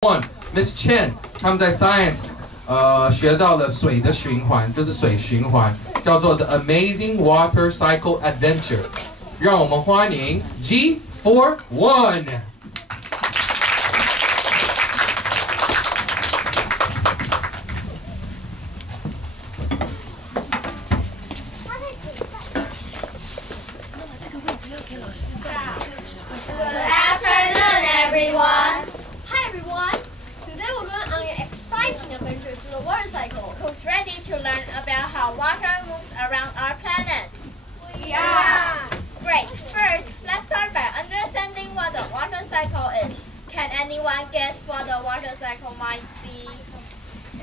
One Miss Chen 他们在 Science 学到了水的循环，就是水循环，叫做 The Amazing Water Cycle Adventure。让我们欢迎 G41。Good afternoon, everyone. Hi, everyone. Today we're going on an exciting adventure to the water cycle. Who's ready to learn about how water moves around our planet? We are. Great. First, let's start by understanding what the water cycle is. Can anyone guess what the water cycle might be?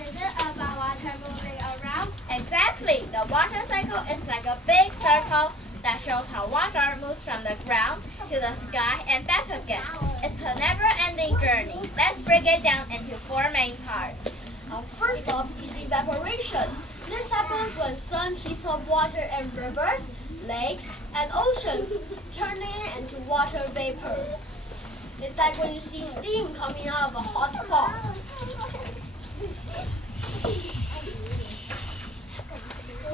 Is it about water moving around? Exactly. The water cycle is like a big circle that shows how water moves from the ground to the sky and back again. It's a never-ending journey. Let's break it down into four main parts. First off is evaporation. This happens when sun heats up water in rivers, lakes, and oceans, turning it into water vapor. It's like when you see steam coming out of a hot pot.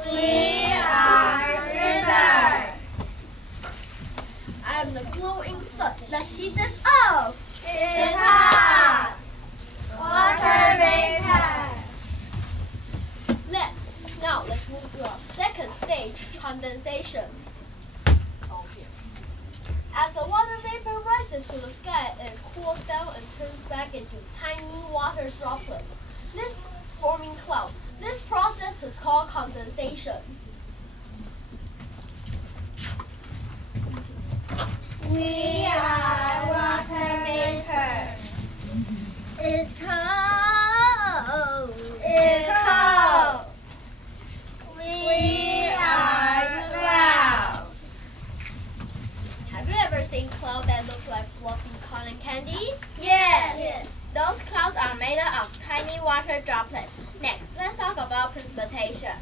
We are river. I'm the glowing sun. Let's heat this up. It's hot. Water vapor. Now let's move to our second stage, condensation. As the water vapor rises to the sky, it cools down and turns back into tiny water droplets. This forming clouds. This process is called condensation. We are water vapor. It's cold. It's cold. We are clouds. Have you ever seen clouds that look like fluffy cotton candy? Yes. Those clouds are made up of tiny water droplets. Next, let's talk about precipitation.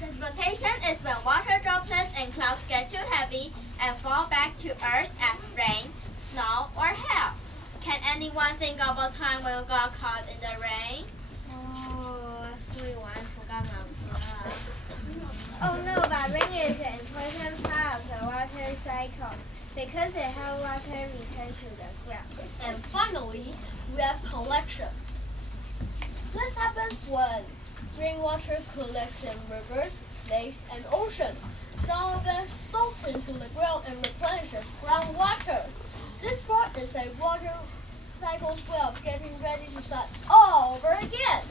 Precipitation is when water droplets and clouds get too heavy and fall back to earth as rain, snow, or hail. Can anyone think of a time when you got caught in the rain? Oh no, but rain is an important part of the water cycle because it helps water return to the ground. And finally, we have collection. This happens when rainwater collects in rivers, lakes, and oceans. Some of them soaks into the ground and replenishes groundwater. This part is the water cycle's way of getting ready to start all over again.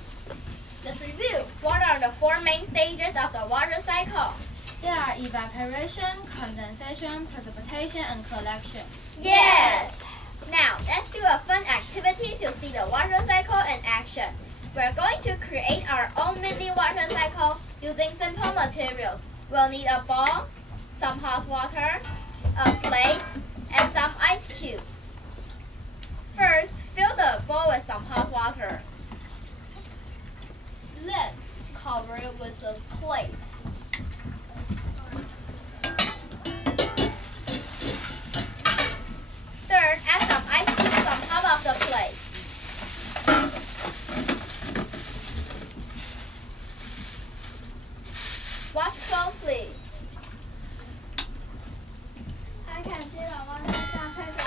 Let's review. What are the four main stages of the water cycle? There are evaporation, condensation, precipitation, and collection. Yes! Now, let's do a fun activity to see the water cycle in action. We're going to create our own mini water cycle using simple materials. We'll need a ball, some hot water, a plate, and some ice cubes. First, fill the bowl with some hot water. Then, cover it with a plate. Third, add some ice cubes on top of the plate. Watch closely. I can see the water droplets.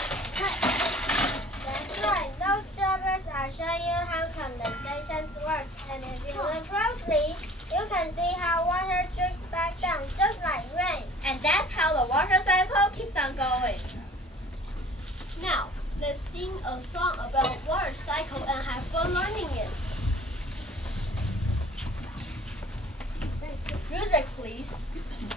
That's right, those droplets are showing you how condensation works. And if you look closely, you can see how water drips back down, just like rain. And that's how the water cycle keeps on going. Now, let's sing a song about water cycle and have fun learning it. Music, please.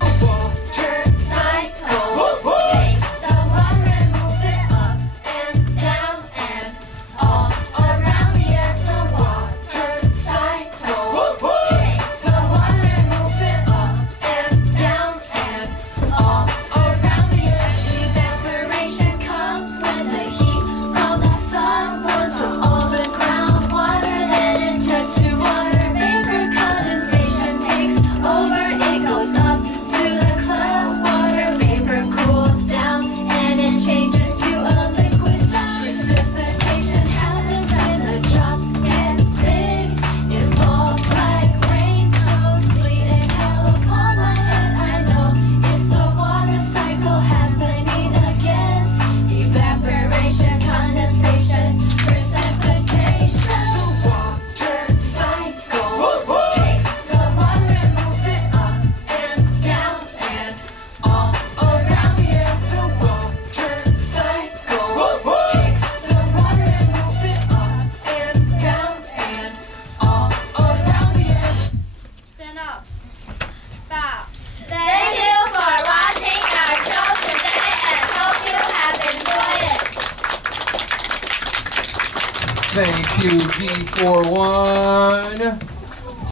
Water cycle takes the water and moves it up and down and all around the earth. The water cycle takes the water and moves it up and down and all around the earth. Evaporation comes when the heat from the sun warms up all the groundwater, then it turns to water vapor. Condensation takes over, it goes up to the clouds. you, G41.